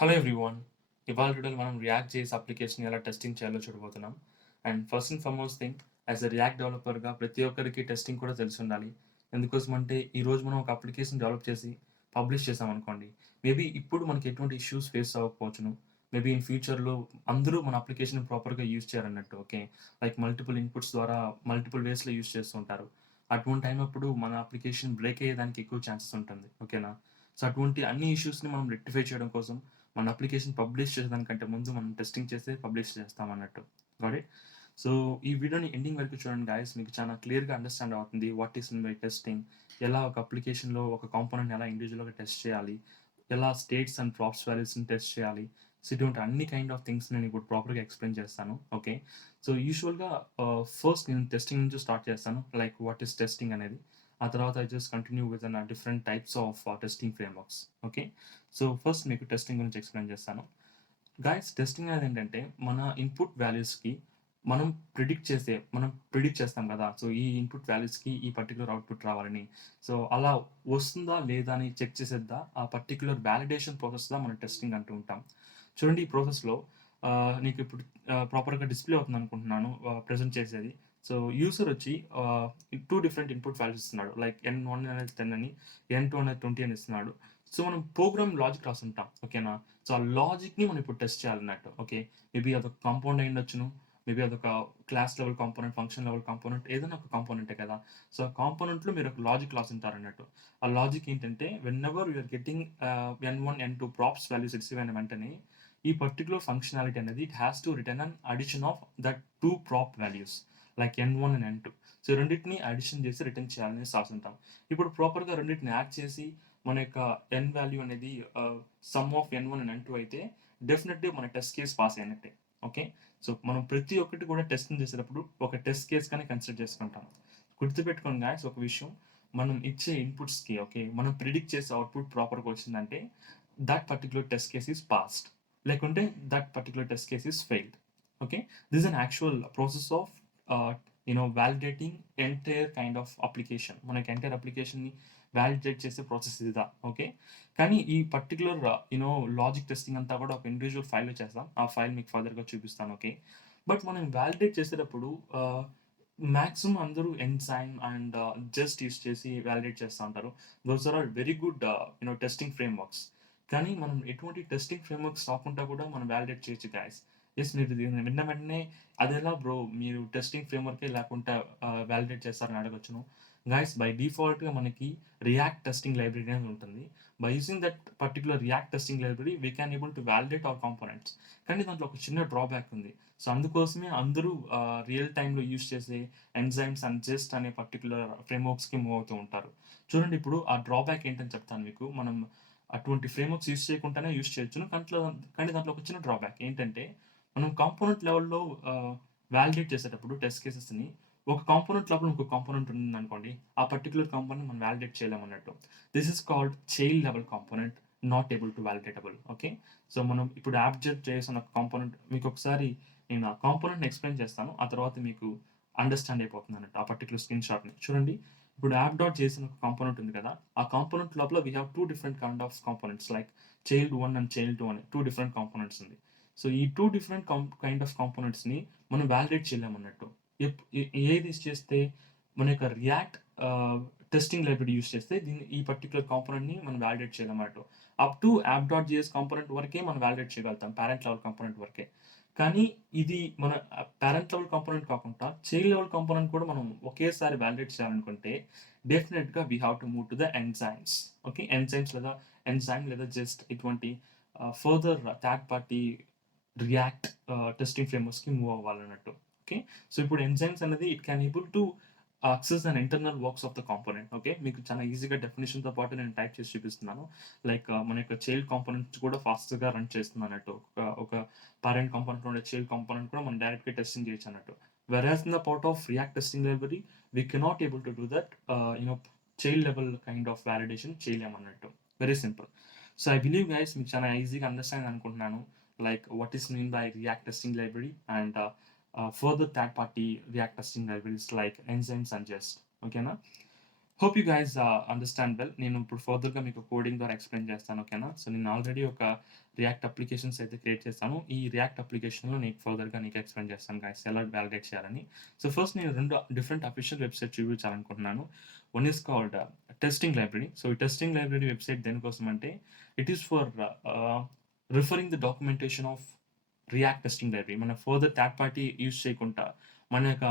Hello everyone. ఇవాళ వీడియోలో మనం రియాక్ట్ జేఎస్ అప్లికేషన్ ఎలా టెస్టింగ్ చేయాలో చూడబోతున్నాం. And first and foremost thing, as a React డెవలపర్‌గా ప్రతి ఒక్కరికి టెస్టింగ్ కూడా తెలిసుండాలి. ఎందుకోసం అంటే ఈరోజు మనం ఒక అప్లికేషన్ డెవలప్ చేసి పబ్లిష్ చేసామనుకోండి, మేబీ ఇప్పుడు మనకి ఎటువంటి ఇష్యూస్ ఫేస్ అవ్వకపోవచ్చును. మేబీ ఇన్ ఫ్యూచర్‌లో అందరూ మన అప్లికేషన్‌ని ప్రాపర్‌గా యూజ్ చేయాలన్నట్టు. ఓకే. లైక్ మల్టిపుల్ ఇన్‌పుట్స్ ద్వారా మల్టిపుల్ వేస్‌లో యూజ్ చేస్తూ ఉంటారు. అటువంటి టైం అప్పుడు మన అప్లికేషన్ బ్రేక్ అయ్యేదానికి ఎక్కువ ఛాన్సెస్ ఉంటుంది. ఓకేనా? సో అటువంటి అన్ని ఇష్యూస్‌ని మనం రెక్టిఫై చేయడం కోసం మన అప్లికేషన్ పబ్లిష్ చేసేదానికంటే ముందు మనం టెస్టింగ్ చేసి పబ్లిష్ చేస్తామన్నట్టు. Got it? సో ఈ వీడియోని ఎండింగ్ వరకు చూడండి గైస్. మీకు చాలా క్లియర్‌గా అండర్‌స్టాండ్ అవుతుంది. What is mean by testing? ఎలా ఒక అప్లికేషన్‌లో ఒక కాంపోనెంట్‌ని ఎలా ఇండివిడ్యువల్‌గా టెస్ట్ చేయాలి? ఎలా స్టేట్స్ అండ్ ప్రాప్స్ వాల్యూస్‌ని టెస్ట్ చేయాలి? సో ఇటువంటి అన్ని కైండ్ ఆఫ్ థింగ్స్ నేను ఇప్పుడు ప్రాపర్‌గా ఎక్స్‌ప్లెయిన్ చేస్తాను. ఓకే. సో యూజువల్‌గా ఫస్ట్ నేను టెస్టింగ్ నుంచి స్టార్ట్ చేస్తాను. లైక్ వాట్ ఈస్ టెస్టింగ్ అనేది. ఆ తర్వాత I just continue with different types of testing frameworks. Okay. So first మీకు టెస్టింగ్ గురించి ఎక్స్‌ప్లెయిన్ చేస్తాను. గైస్ టెస్టింగ్ అనేది ఏంటంటే మన ఇన్‌పుట్ వాల్యూస్‌కి మనం ప్రిడిక్ట్ చేస్తాం కదా! సో ఈ ఇన్‌పుట్ వాల్యూస్‌కి ఈ పర్టిక్యులర్ అవుట్‌పుట్ రావాలని. సో అలా వస్తుందా లేదా అని చెక్ చేసేద్దా ఆ పర్టిక్యులర్ వాలిడేషన్ ప్రాసెస్‌దా మనం టెస్టింగ్ అంటూ ఉంటాం. చూడండి ఈ ప్రాసెస్‌లో నీకు ఇప్పుడు ప్రాపర్‌గా డిస్‌ప్లే అవుతుందనుకుంటున్నాను ప్రెజెంట్ చేసేది. సో యూజర్ వచ్చి 2 డిఫరెంట్ ఇన్‌పుట్ వాల్యూస్ ఇస్తున్నాడు. లైక్ N1 అనేది 10 అని, N2 అనేది 20 అని ఇస్తున్నాడు. సో మనం ప్రోగ్రామ్ లాజిక్ రాసుంటాం. ఓకేనా? సో ఆ లాజిక్‌ని మనం ఇప్పుడు టెస్ట్ చేయాలన్నట్టు. ఓకే. మేబీ అదొక కాంపౌండ్ అయ్యుండొచ్చును. మేబీ అదొక class level component, function level component ఏదైనా ఒక కాంపోనెంటే కదా! సో ఆ కాంపోనెంట్‌లో మీరు ఒక లాజిక్ రాసుంటారన్నట్టు. ఆ లాజిక్ ఏంటంటే whenever you are getting N1, N2 props values receive అయిన వెంటనే ఈ పర్టిక్యులర్ ఫంక్షనాలిటీ అనేది it has to return an addition of that 2 prop values like N1 and N2. So రెండిటిని అడిషన్ చేసి రిటర్న్ చేయాలనేసి రాసుంటాం. ఇప్పుడు ప్రాపర్‌గా రెండిటిని యాడ్ చేసి మన యొక్క n వాల్యూ అనేది some of N1 and N2 అయితే డెఫినెట్‌లీ మన టెస్ట్ కేస్ పాస్ అయినట్టే. ఓకే. సో మనం ప్రతి ఒక్కటి కూడా టెస్టింగ్ చేసేటప్పుడు ఒక టెస్ట్ కేస్‌గానే కన్సిడర్ చేసుకుంటాం. గుర్తుపెట్టుకోండి గాయ్స్ ఒక విషయం. మనం ఇచ్చే ఇన్‌పుట్స్‌కి ఓకే. మనం ప్రిడిక్ట్ చేసే అవుట్‌పుట్ ప్రాపర్‌గా వచ్చిందంటే that particular test case is passed. లేకుంటే that particular test case is failed. Okay. This is an actual process of ah, validating entire kind of application. మనకి ఎంటైర్ అప్లికేషన్‌ని వాలిడేట్ చేసే ప్రాసెస్ ఇదా. Okay. కానీ ఈ పర్టిక్యులర్ లాజిక్ టెస్టింగ్ అంతా కూడా ఒక ఇండివిడ్యువల్ ఫైల్‌లో చేస్తాం. ఆ ఫైల్ మీకు ఫర్దర్‌గా చూపిస్తాను. ఓకే. బట్ మనం వాలిడేట్ చేసేటప్పుడు మాక్సిమం అందరూ ఎంజైమ్ అండ్ జస్ట్ యూజ్ చేసి వాలిడేట్ చేస్తా ఉంటారు. Those are all very good testing frameworks. కానీ మనం ఎటువంటి టెస్టింగ్ ఫ్రేమ్‌వర్క్స్ రాకుండా కూడా మనం వాలిడేట్ చేయొచ్చు గైస్. యెస్, మీరు దీన్ని విన్న వెంటనే అదెలా బ్రో మీరు టెస్టింగ్ ఫ్రేమ్‌వర్కే లేకుండా వాలిడేట్ చేస్తారని అడగొచ్చును. గైస్ బై డిఫాల్ట్‌గా మనకి రియాక్ట్ టెస్టింగ్ లైబ్రరీ అనేది ఉంటుంది. By using that particular React testing library we can able to validate our components. కానీ దాంట్లో ఒక చిన్న డ్రాబ్యాక్ ఉంది. సో అందుకోసమే అందరూ రియల్ టైమ్‌లో యూజ్ చేసే ఎంజైమ్స్ అండ్ జెస్ట్ అనే పర్టిక్యులర్ ఫ్రేమ్‌వర్క్స్‌కి మూవ్ అవుతూ ఉంటారు. చూడండి ఇప్పుడు ఆ డ్రాబ్యాక్ ఏంటని చెప్తాను మీకు. మనం అటువంటి ఫ్రేమ్‌వర్క్స్ యూజ్ చేయకుండానే యూజ్ చేయొచ్చును. కానీ దాంట్లో ఒక చిన్న డ్రాబ్యాక్ ఏంటంటే మనం కాంపోనెంట్ లెవెల్‌లో వాలిడేట్ చేసేటప్పుడు టెస్ట్ కేసెస్‌ని ఒక కాంపోనెంట్ లోపల ఇంకో కాంపోనెంట్ ఉందనుకోండి. ఆ పర్టిక్యులర్ కాంపోనెంట్ మనం వాలిడేట్ చేయలేమన్నట్టు. This is called child level component not able to validatable. Okay. So మనం ఇప్పుడు యాప్‌జెట్ చేసిన కాంపోనెంట్ మీకొకసారి నేను ఆ కాంపోనెంట్‌ని ఎక్స్‌ప్లెయిన్ చేస్తాను. ఆ తర్వాత మీకు అండర్‌స్టాండ్ అయిపోతుందన్నట్టు ఆ పర్టిక్యులర్ స్క్రీన్ షాట్‌ని. చూడండి. ఇప్పుడు యాప్ డాట్ జేసన్ ఒక కాంపోనెంట్ ఉంది కదా! ఆ కాంపోనెంట్ లోపల we have 2 different kind of components like child 1 and child 2 అని 2 డిఫరెంట్ కాంపోనెంట్స్ ఉంది. సో ఈ 2 డిఫరెంట్ కైండ్ ఆఫ్ కాంపోనెంట్స్‌ని మనం వాలిడేట్ చేయలేమన్నట్టు. ఏది యూజ్ చేస్తే మన యొక్క రియాక్ట్ టెస్టింగ్ లైబ్రరీ యూజ్ చేస్తే ఈ పర్టిక్యులర్ కాంపోనెంట్‌ని మనం వాలిడేట్ చేయలేమన్నట్టు. Up to app dot JS component వరకే మనం వాలిడేట్ చేయగలుగుతాం. పేరెంట్ లెవెల్ కాంపోనెంట్ వరకే. కానీ ఇది మన పేరెంట్ లెవెల్ కాంపోనెంట్ కాకుండా చైల్డ్ లెవెల్ కాంపోనెంట్ కూడా మనం ఒకేసారి వాలిడేట్ చేయాలనుకుంటే డెఫినిట్‌గా we have to move to the enzymes. Okay. Enzymes లేదా ఎంజైమ్ లేదా జస్ట్ ఇటువంటి further third party React testing ఫ్రేమ్‌వర్క్స్‌కి మూవ్ అవ్వాలన్నట్టు. ఓకే. సో ఇప్పుడు ఎంజైమ్స్ అనేది it can able to access and internal works of the component. Okay. మీకు చాలా ఈజీగా డెఫినిషన్‌తో పాటు నేను టైప్ చేసి చూపిస్తున్నాను. లైక్ మన యొక్క చైల్డ్ కాంపోనెంట్స్ కూడా ఫాస్ట్‌గా రన్ చేస్తుందన్నట్టు. ఒక పేరెంట్ కాంపోనెంట్‌లో ఉండే చైల్డ్ కాంపోనెంట్ కూడా మనం డైరెక్ట్‌గా టెస్టింగ్ చేయొచ్చన్నట్టు. Whereas in the part of React testing library we cannot able to do that child level kind of validation చేయలేమన్నట్టు. Very simple. So I believe guys మీకు చాలా ఈజీగా అండర్‌స్టాండ్ అనుకుంటున్నాను. Like what is mean by React testing library and further third party React testing libraries like enzymes and jest. Okay na? Hope you guys understand well. నేను ఇప్పుడు ఫర్దర్‌గా మీకు coding ద్వారా explain చేస్తాను. ఓకేనా? సో, నేను ఆల్రెడీ ఒక రియాక్ట్ అప్లికేషన్స్ అయితే క్రియేట్ చేశాను. ఈ రియాక్ట్ అప్లికేషన్‌లో నీకు ఫర్దర్‌గా నీకు ఎక్స్‌ప్లెయిన్ చేస్తాను గైస్ ఎలా వాలిడేట్ చేయాలని. సో, ఫస్ట్ నేను 2 డిఫరెంట్ అఫీషియల్ వెబ్‌సైట్ చూపించాలనుకుంటున్నాను. One is called testing library. So, ఈ టెస్టింగ్ లైబ్రరీ వెబ్‌సైట్ దేనికోసం అంటే it is for referring the documentation of React testing library. మన ఫర్దర్ థర్డ్ పార్టీ యూజ్ చేయకుండా మన యొక్క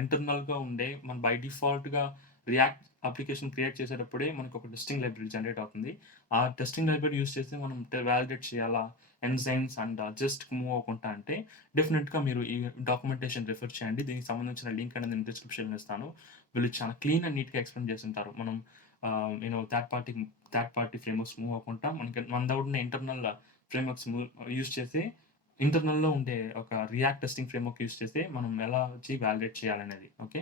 ఇంటర్నల్‌గా ఉండే మన బై డిఫాల్ట్‌గా రియాక్ట్ అప్లికేషన్ క్రియేట్ చేసేటప్పుడే మనకు ఒక టెస్టింగ్ లైబ్రరీ జనరేట్ అవుతుంది. ఆ టెస్టింగ్ లైబ్రరీ యూజ్ చేసి మనం వాలిడేట్ చేయాలా ఎంజైమ్స్ అండ్ జస్ట్ మూవ్ అవ్వకుండా అంటే డెఫినిట్‌గా మీరు ఈ డాక్యుమెంటేషన్ రిఫర్ చేయండి. దీనికి సంబంధించిన లింక్ అనేది నేను డిస్క్రిప్షన్‌లో ఇస్తాను. వీళ్ళు చాలా క్లీన్ అండ్ నీట్‌గా ఎక్స్‌ప్లెయిన్ చేసుంటారు. మనం థర్డ్ పార్టీ ఫ్రేమ్‌వర్క్స్ మూవ్ అవ్వకుండా మన దగ్గర ఉన్న ఇంటర్నల్ ఫ్రేమ్‌వర్క్స్ యూజ్ చేసి ఇంటర్నల్‌లో ఉండే ఒక రియాక్ట్ టెస్టింగ్ ఫ్రేమ్‌వర్క్ యూజ్ చేసి మనం ఎలా వచ్చి వాలిడేట్ చేయాలనేది. Okay.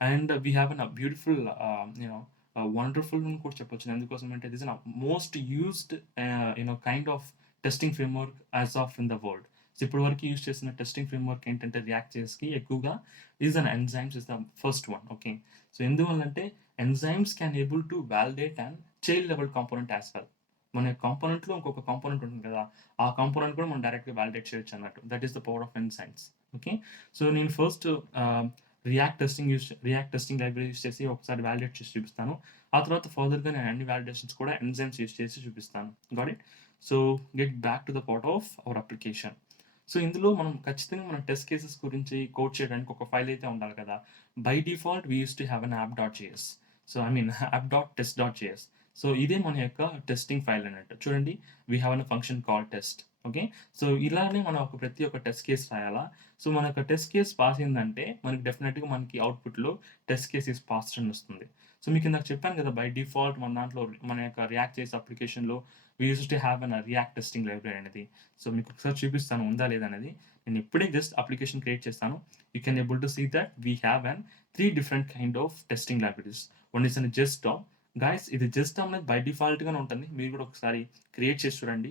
And we have beautiful wonderful అని కూడా చెప్పొచ్చు. ఎందుకోసం అంటే this is most used kind of testing framework as of in the world. So ఇప్పటి వరకు యూజ్ చేసిన టెస్టింగ్ ఫ్రేమ్‌వర్క్ ఏంటంటే రియాక్ట్ జేఎస్‌కి ఎక్కువగా enzymes is the first one. Okay. So ఎందువల్లంటే enzymes can able to validate and child level component as well. మన కాంపోనెంట్‌లో ఇంకొక కాంపోనెంట్ ఉంటుంది కదా! ఆ కాంపోనెంట్ కూడా మనం డైరెక్ట్‌గా వాలిడేట్ చేయొచ్చు అన్నట్టు. That is the power of enzymes. Okay. So నేను ఫస్ట్ ఆహ్, రియాక్ట్ టెస్టింగ్ లైబ్రరీ యూజ్ చేసి ఒకసారి వాలిడేట్ చేసి చూపిస్తాను. ఆ తర్వాత ఫర్దర్‌గా నేను అన్ని వాలిడేషన్స్ కూడా ఎంజైమ్స్ యూజ్ చేసి చూపిస్తాను. Got it? So get back to the part of our application. So ఇందులో మనం ఖచ్చితంగా మన టెస్ట్ కేసెస్ గురించి కోడ్ చేయడానికి ఒక ఫైల్ అయితే ఉండాలి కదా! By default we used to have an app dot JS. So I mean app dot test dot JS. So ఇదే మన యొక్క టెస్టింగ్ ఫైల్ అన్నట్టు. చూడండి we have an function called test. Okay. So ఇలానే మనం ప్రతి ఒక్క టెస్ట్ కేస్ రాయాలా. సో మన యొక్క టెస్ట్ కేస్ పాస్ అయిందంటే మనకి డెఫినిట్‌గా మనకి అవుట్‌పుట్‌లో టెస్ట్ కేస్ ఈస్ పాస్డ్ అని వస్తుంది. సో మీకు ఇందాక చెప్పాను కదా! బై డిఫాల్ట్ మన దాంట్లో మన యొక్క రియాక్ట్ చేసే అప్లికేషన్‌లో we used to have an React testing library అనేది. సో మీకు ఒకసారి చూపిస్తాను ఉందా లేదా అనేది. నేను ఇప్పుడే జస్ట్ అప్లికేషన్ క్రియేట్ చేస్తాను. You can able to see that we have 3 different kind of testing libraries. One is just guys ఇది జస్ట్ అనేది బై డిఫాల్ట్‌గానే ఉంటుంది. మీరు కూడా ఒకసారి క్రియేట్ చేసి చూడండి.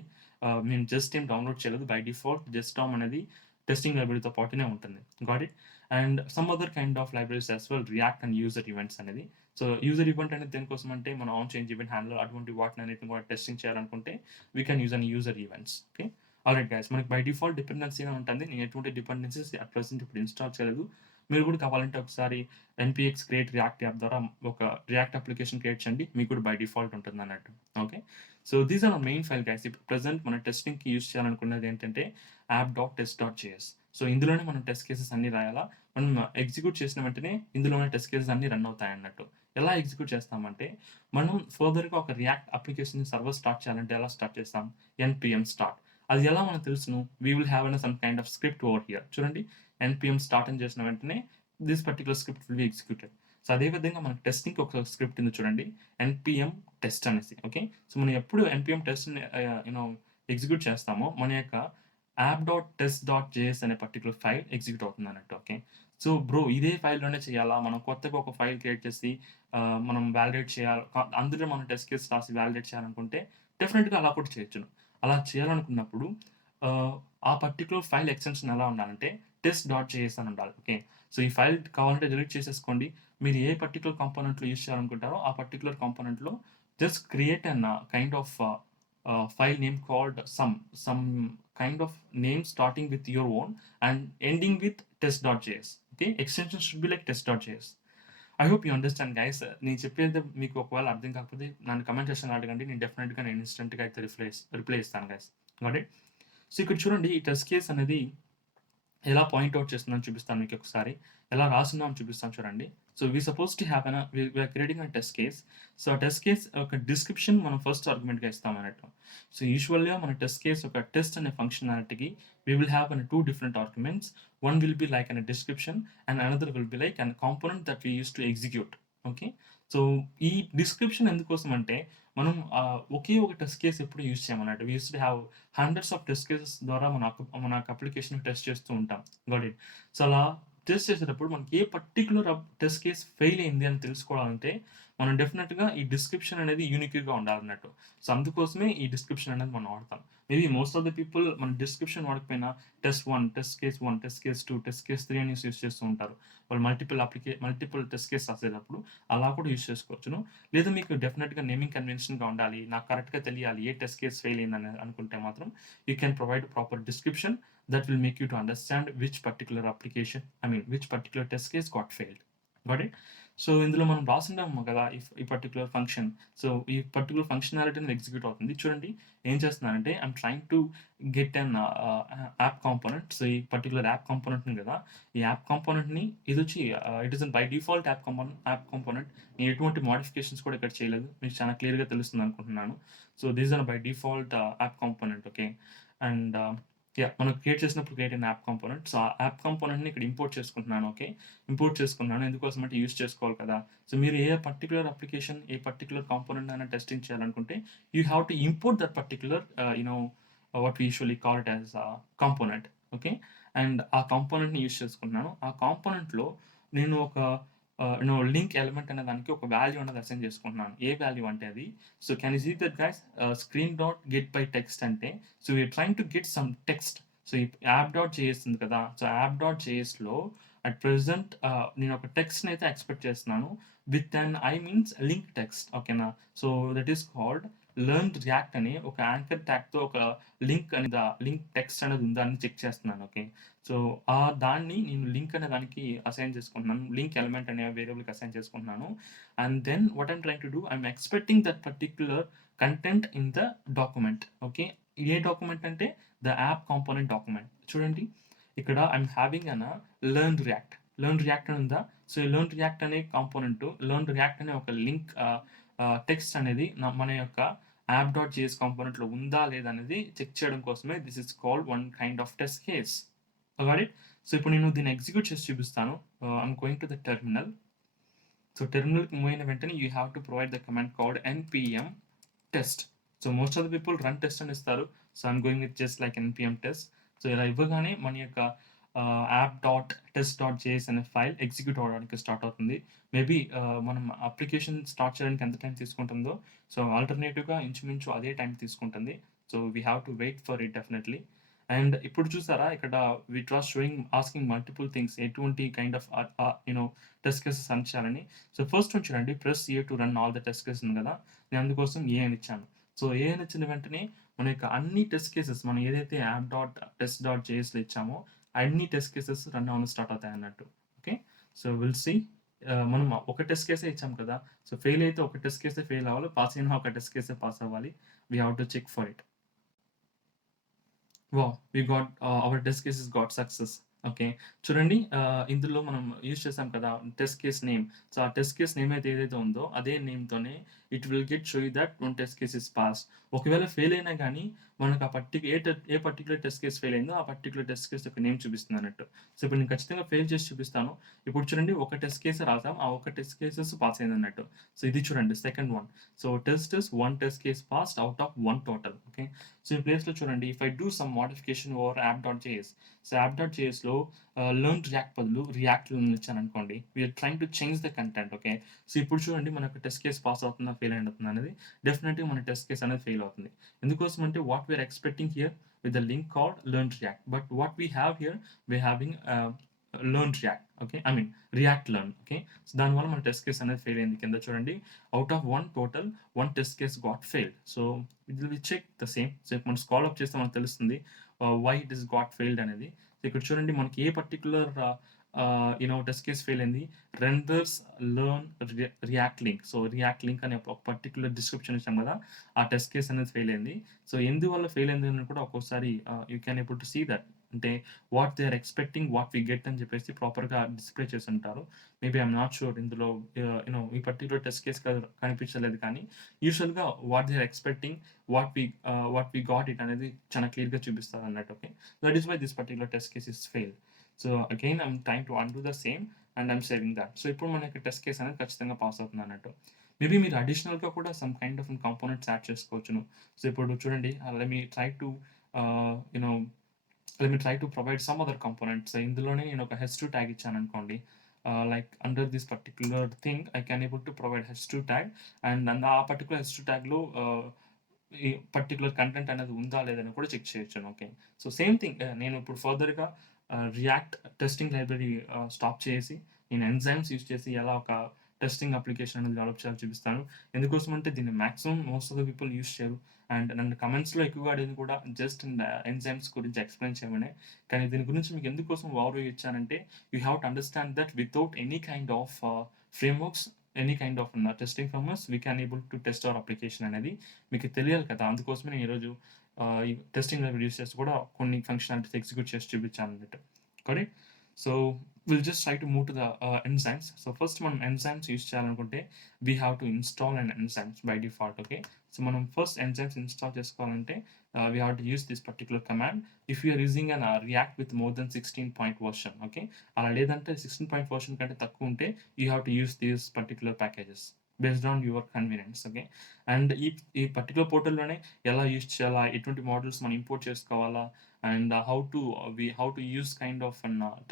నేను జస్ట్ ఏం డౌన్‌లోడ్ చేయలేదు. బై డిఫాల్ట్ జస్ట్ అనేది టెస్టింగ్ లైబ్రరీతో పాటునే ఉంటుంది. Got it? And some other kind of libraries as well React and user events అనేది. సో యూజర్ ఈవెంట్ అనేది దేనికోసం అంటే మన ఆన్ చేంజ్ ఈవెంట్ హ్యాండ్లర్ అటువంటి వాటినన్నిటిని కూడా టెస్టింగ్ చేయాలనుకుంటే we can use user events. Okay. Alright guys మనకి బై డిఫాల్ట్ డిపెండెన్సీనే ఉంటుంది. నేను ఎటువంటి డిపెండెన్సీస్ అట్ ప్రెజెంట్ ఇప్పుడు ఇన్‌స్టాల్ చేయలేదు. మీరు కూడా కావాలంటే ఒకసారి ఎన్‌పీఎక్స్ క్రియేట్ రియాక్ట్ యాప్ ద్వారా ఒక రియాక్ట్ అప్లికేషన్ క్రియేట్ చేయండి. మీకు కూడా బై డిఫాల్ట్ ఉంటుందన్నట్టు. Okay. So these are our main file guys. ఇప్పుడు ప్రెజెంట్ మనం టెస్టింగ్‌కి యూజ్ చేయాలనుకున్నది ఏంటంటే app dot test dot JS. So ఇందులోనే మనం టెస్ట్ కేసెస్ అన్నీ రాయాలా. మనం ఎగ్జిక్యూట్ చేసిన వెంటనే ఇందులోనే టెస్ట్ కేసెస్ అన్నీ రన్ అవుతాయన్నట్టు. ఎలా ఎగ్జిక్యూట్ చేస్తామంటే మనం ఫర్దర్‌గా ఒక రియాక్ట్ అప్లికేషన్‌ని సర్వర్ స్టార్ట్ చేయాలంటే ఎలా స్టార్ట్ చేస్తాం? NPM start. అది ఎలా మనకు తెలుసును? We will have some kind of script over here. చూడండి ఎన్‌పీఎం స్టార్ట్ అని చేసిన వెంటనే this particular script will be executed. So అదే విధంగా మనకు టెస్టింగ్‌కి ఒక స్క్రిప్ట్ ఉంది చూడండి. ఎన్‌పీఎం టెస్ట్ అనేసి. ఓకే. సో మనం ఎప్పుడు ఎన్‌పీఎం టెస్ట్‌ని ఎగ్జిక్యూట్ చేస్తామో మన యొక్క app dot test dot JS అనే పర్టిక్యులర్ ఫైల్ ఎగ్జిక్యూట్ అవుతుందన్నట్టు. ఓకే. సో బ్రో ఇదే ఫైల్‌లోనే చేయాలా? మనం కొత్తగా ఒక ఫైల్ క్రియేట్ చేసి మనం వాలిడేట్ చేయాలి. అందులో మనం టెస్ట్ కేస్ రాసి వాలిడేట్ చేయాలనుకుంటే డెఫినిట్‌గా అలా కూడా చేయొచ్చును. అలా చేయాలనుకున్నప్పుడు ఆహ్, ఆ పర్టిక్యులర్ ఫైల్ ఎక్స్‌టెన్షన్ ఎలా ఉండాలంటే టెస్ట్ డాట్ జేఎస్ అని ఉండాలి. ఓకే. సో ఈ ఫైల్ కావాలంటే డిలీట్ చేసేసుకోండి. మీరు ఏ పర్టిక్యులర్ కాంపోనెంట్‌లో యూజ్ చేయాలనుకుంటారో ఆ పర్టిక్యులర్ కాంపోనెంట్‌లో just create kind of file name called some kind of name starting with your own and ending with test.js. Okay, extension should be like test.js. I hope you understand guys. నేను చెప్పేది మీకు ఒకవేళ అర్థం కాకపోతే నన్ను comment సెక్షన్‌లో అడగండి. నేను డెఫినిట్‌గా ఇన్‌స్టంట్‌గా అయితే రిప్లై ఇస్తాను గైస్. Got it? సో ఇక్కడ చూడండి ఈ టెస్ట్ కేస్ అనేది ఎలా పాయింట్ ఔట్ చేస్తుందని చూపిస్తాను మీకొకసారి. ఎలా రాసుందో చూపిస్తాను చూడండి. So we suppose to have we are creating test case. So ఆ టెస్ట్ కేస్ ఒక డిస్క్రిప్షన్ మనం ఫస్ట్ ఆర్గ్యుమెంట్‌గా ఇస్తామన్నట్టు. సో యూజువల్‌గా మన టెస్ట్ కేస్ ఒక టెస్ట్ అనే ఫంక్షనాలిటీకి we will have 2 different arguments. One will be like description and another will be like component that we use to execute. Okay. So ఈ డిస్క్రిప్షన్ ఎందుకోసం అంటే మనం ఒకే ఒక టెస్ట్ కేస్ ఎప్పుడు యూజ్ చేయమన్నట్టు. వి used to have hundreds of test cases ద్వారా మన అప్లికేషన్ టెస్ట్ చేస్తూ ఉంటాం. Got it? సో అలా టెస్ట్ చేసేటప్పుడు మనకి ఏ పర్టిక్యులర్ టెస్ట్ కేస్ ఫెయిల్ అయింది అని తెలుసుకోవాలంటే మనం డెఫినిట్‌గా ఈ డిస్క్రిప్షన్ అనేది యూనిక్‌గా ఉండాలన్నట్టు. సో, అందుకోసమే ఈ డిస్క్రిప్షన్ అనేది మనం వాడతాం. Maybe most of the people మన డిస్క్రిప్షన్ వాడకపోయినా test 1, test case 1, test case 2, test case 3 అనేసి యూజ్ చేస్తూ ఉంటారు. వాళ్ళు మల్టిపుల్ టెస్ట్ కేస్ రాసేటప్పుడు అలా కూడా యూజ్ చేసుకోవచ్చును. లేదా మీకు డెఫినిట్‌గా నేమింగ్ కన్వెన్షన్‌గా ఉండాలి. నాకు కరెక్ట్‌గా తెలియాలి ఏ టెస్ట్ కేస్ ఫెయిల్ అయిందని అనుకుంటే మాత్రం you can provide proper description that will make you to understand which particular application, I mean, which particular test case got failed. Got it? So ఇందులో మనం రాసుంటాము కదా ఈ పర్టిక్యులర్ ఫంక్షన్. సో ఈ particular functionality అనేది execute అవుతుంది. చూడండి ఏం చేస్తున్నానంటే I'm trying to get an app component. So ఈ పర్టిక్యులర్ యాప్ కాంపోనెంట్ని కదా, ఈ యాప్ కాంపోనెంట్ని ఇది వచ్చి it is by default app component. నేను ఎటువంటి మోడిఫికేషన్స్ కూడా ఇక్కడ చేయలేదు. మీకు చాలా క్లియర్గా తెలుస్తుంది అనుకుంటున్నాను. So these are by default app component. Okay. And మనం క్రియేట్ చేసినప్పుడు క్రియేట్ అయిన యాప్ కాంపోనెంట్. సో ఆ యాప్ కాంపోనెంట్ని ఇక్కడ ఇంపోర్ట్ చేసుకుంటున్నాను. ఓకే. ఇంపోర్ట్ చేసుకున్నాను. ఎందుకోసం అంటే యూజ్ చేసుకోవాలి కదా. సో మీరు ఏ పర్టిక్యులర్ అప్లికేషన్, ఏ పర్టిక్యులర్ కాంపోనెంట్ అయినా టెస్టింగ్ చేయాలనుకుంటే you have to import that particular what we usually call it as component. Okay. And ఆ కాంపోనెంట్ని యూజ్ చేసుకుంటున్నాను. ఆ కాంపోనెంట్లో నేను ఒక లింక్ ఎలిమెంట్ అనే దానికి ఒక వాల్యూ అనేది అసైన్ చేసుకుంటున్నాను. ఏ వాల్యూ అంటే అది, so can you see that guys, screen dot get by text అంటే, so we're trying to get some text. So ఈ యాప్ డాట్ జేఎస్ ఉంది కదా, సో యాప్ డాట్ జేఎస్లో అట్ ప్రెజెంట్ నేను ఒక టెక్స్ట్ని అయితే ఎక్స్పెక్ట్ చేస్తున్నాను with an means link text. ఓకేనా. So that is called learn react అని ఒక యాంకర్ ట్యాగ్తో ఒక లింక్ టెక్స్ట్ అనేది ఉందా అని చెక్ చేస్తున్నాను. ఓకే. సో దాన్ని నేను లింక్ అనే దానికి అసైన్ చేసుకుంటున్నాను. లింక్ ఎలిమెంట్ అనే వేరియబుల్కి అసైన్ చేసుకుంటున్నాను. And then what I'm trying to do, I'm expecting that particular content in the document. Okay. ఏ డాక్యుమెంట్ అంటే ద యాప్ కాంపోనెంట్ డాక్యుమెంట్. చూడండి ఇక్కడ I'm having an learn react అని ఉందా. సో ఈ లెర్న్ రియాక్ట్ అనే కాంపోనెంట్, లెర్న్ రియాక్ట్ అనే ఒక లింక్ టెక్స్ట్ అనేది మన యొక్క యాప్ డాట్ జేఎస్ కాంపోనెంట్లో ఉందా లేదా అనేది చెక్ చేయడం కోసమే this is called one kind of test case. Got it. So ఇప్పుడు నేను దీన్ని ఎగ్జిక్యూట్ చేసి చూపిస్తాను. I'm going to the terminal. So టెర్మినల్కి మూవ్ అయిన వెంటనే you have to provide the command called npm test. So most of the people run test అని ఇస్తారు. So I'm going with just like npm test. So ఇలా ఇవ్వగానే మన యొక్క app dot test dot JS అనే file execute అవ్వడానికి start అవుతుంది. Maybe మనం అప్లికేషన్ స్టార్ట్ చేయడానికి ఎంత టైం తీసుకుంటుందో, సో ఆల్టర్నేటివ్గా ఇంచుమించు అదే టైం తీసుకుంటుంది. So we have to wait for it definitely. And ఇప్పుడు చూసారా ఇక్కడ it was showing asking multiple things, ఎటువంటి kind of test cases run చేయాలని. సో ఫస్ట్ నుంచి చూడండి press A to run all the test cases ఉంది కదా, నేను అందుకోసం ఏ అని ఇచ్చాను. సో ఏ అని ఇచ్చిన వెంటనే మన యొక్క అన్ని టెస్ట్ కేసెస్ మనం ఏదైతే యాప్ డాట్ టెస్ట్ డాట్ జేఎస్లో ఇచ్చామో అన్ని టెస్ట్ కేసెస్ రన్ అవ్వడం స్టార్ట్ అవుతాయి అన్నట్టు. ఓకే. సో విల్ సి, మనం ఒక టెస్ట్ కేసే ఇచ్చాం కదా, సో ఫెయిల్ అయితే ఒక టెస్ట్ కేసే ఫెయిల్ అవ్వాలి, పాస్ అయినా ఒక టెస్ట్ కేసే పాస్ అవ్వాలి. We have to check for it. Wow! We got our test cases got success. Okay. చూడండి ఇందులో మనం యూజ్ చేసాం కదా టెస్ట్ కేస్ నేమ్. సో ఆ టెస్ట్ కేస్ నేమ్ అయితే ఏదైతే ఉందో అదే నేమ్‌తోనే it will show you that one test case is passed. ఒకవేళ ఫెయిల్ అయినా గానీ మనకు ఆ ఏ పర్టిక్యులర్ టెస్ట్ కేస్ ఫెయిల్ అయిందో ఆ పర్టిక్యులర్ టెస్ట్ కేస్ యొక్క నేమ్ చూపిస్తుంది అన్నట్టు. సో ఇప్పుడు నేను ఖచ్చితంగా ఫెయిల్ చేసి చూపిస్తాను. ఇప్పుడు చూడండి ఒక టెస్ట్ కేసే రాసాం. ఆ ఒక టెస్ట్ కేసెస్ పాస్ అయిందన్నట్టు. సో ఇది చూడండి second one. So one test case passed out of 1 total. Okay. So ఈ ప్లేస్‌లో చూడండి if I do some modification over app.js. So app.jsలో లెర్న్ రియాక్ట్ బదులు రియాక్ట్ లెర్న్ ఇచ్చాననుకోండి. We're trying to change the content. Okay. So ఇప్పుడు చూడండి మనకు test case pass అవుతుందా, ఫెయిల్ అవుతుందా అనేది డెఫినెట్‌గా మన టెస్ట్ కేస్ అనేది ఫెయిల్ అవుతుంది. ఎందుకోసం అంటే what we are expecting here with the link called learn React. But what we have here we are having learn React. Okay. I mean React learn. Okay. So దానివల్ల మన టెస్ట్ కేస్ అనేది fail అయింది. కింద చూడండి out of 1 total 1 test case got failed. So it will check the same. So ఇప్పుడు మనం scroll up చేస్తే మనకు తెలుస్తుంది why it is got failed అనేది. సో ఇక్కడ చూడండి మనకి ఏ పర్టిక్యులర్ టెస్ట్ కేస్ ఫెయిల్ అయింది, renders learn react link. So react link అనే ఒక పర్టిక్యులర్ డిస్క్రిప్షన్ ఇచ్చాం కదా, ఆ టెస్ట్ కేస్ అనేది ఫెయిల్ అయింది. సో ఎందువల్ల ఫెయిల్ అయింది అని కూడా ఒక్కోసారి you can able to see that. అంటే what they are expecting what we get అని చెప్పేసి ప్రాపర్గా డిస్ప్లే చేసి ఉంటారు. మేబీ ఐఎమ్ నాట్ షూర్ ఇందులో ఈ పర్టిక్యులర్ టెస్ట్ కేస్ కనిపించలేదు, కానీ యూజువల్గా what they are expecting what we got it అనేది చాలా క్లియర్గా చూపిస్తుంది అన్నట్టు. Okay. That is why this particular test case is fail. So again I'm trying to undo the same and I'm saving that. So ఇప్పుడు మనకి test case అనేది ఖచ్చితంగా pass అవుతుంది అన్నట్టు. మేబీ మీరు అడిషనల్గా కూడా some kind of components add చేసుకోవచ్చును. సో ఇప్పుడు చూడండి let me try to provide some other components. ఇందులోనే నేను ఒక h2 ట్యాగ్ ఇచ్చాను అనుకోండి. like under this particular thing I can able to provide h2 tag, and ఆ particular h2 tagలో ఈ పర్టిక్యులర్ కంటెంట్ అనేది ఉందా లేదని కూడా చెక్ చేయొచ్చాను. ఓకే. సో సేమ్ థింగ్ నేను ఇప్పుడు ఫర్దర్‌గా రియాక్ట్ టెస్టింగ్ లైబ్రరీ స్టాప్ చేసి నేను ఎంజైమ్స్ యూజ్ చేసి ఎలా ఒక టెస్టింగ్ అప్లికేషన్ అనేది డెవలప్ చేయాలో చూపిస్తాను. ఎందుకోసం అంటే దీన్ని maximum most of the people use చేయరు. అండ్ నన్ను కమెంట్స్‌లో ఎక్కువగా అడిగింది కూడా జస్ట్ అండ్ ఎంజైమ్స్ గురించి ఎక్స్‌ప్లెయిన్ చేయమనే. కానీ దీని గురించి మీకు ఎందుకోసం ఓవర్‌వ్యూ ఇచ్చానంటే you have to understand that without any kind of frameworks, any kind of testing frameworks we can able to test our application అనేది మీకు తెలియాలి కదా! అందుకోసమే నేను ఈరోజు ఈ టెస్టింగ్ లైబ్రరీ యూజ్ చేసి కూడా కొన్ని ఫంక్షనాలిటీస్ ఎగ్జిక్యూట్ చేసి చూపించానన్నట్టు. Got it? So will just try to move to the enzymes. So first మనం ఎంజైమ్స్ యూజ్ చేయాలనుకుంటే we have to install an enzymes by default. Okay. So మనం ఫస్ట్ ఎంజైమ్స్ ఇన్‌స్టాల్ చేసుకోవాలంటే we have to use this particular command if you are using an react with more than 16 point version. Okay. అలా లేదంటే 16 point version కంటే తక్కువ ఉంటే you have to use these particular packages based on your convenience. Okay. And ఈ particular పోర్టల్‌లోనే ఎలా use చేయాలా, ఎటువంటి models మనం ఇంపోర్ట్ చేసుకోవాలా, and how to use kind of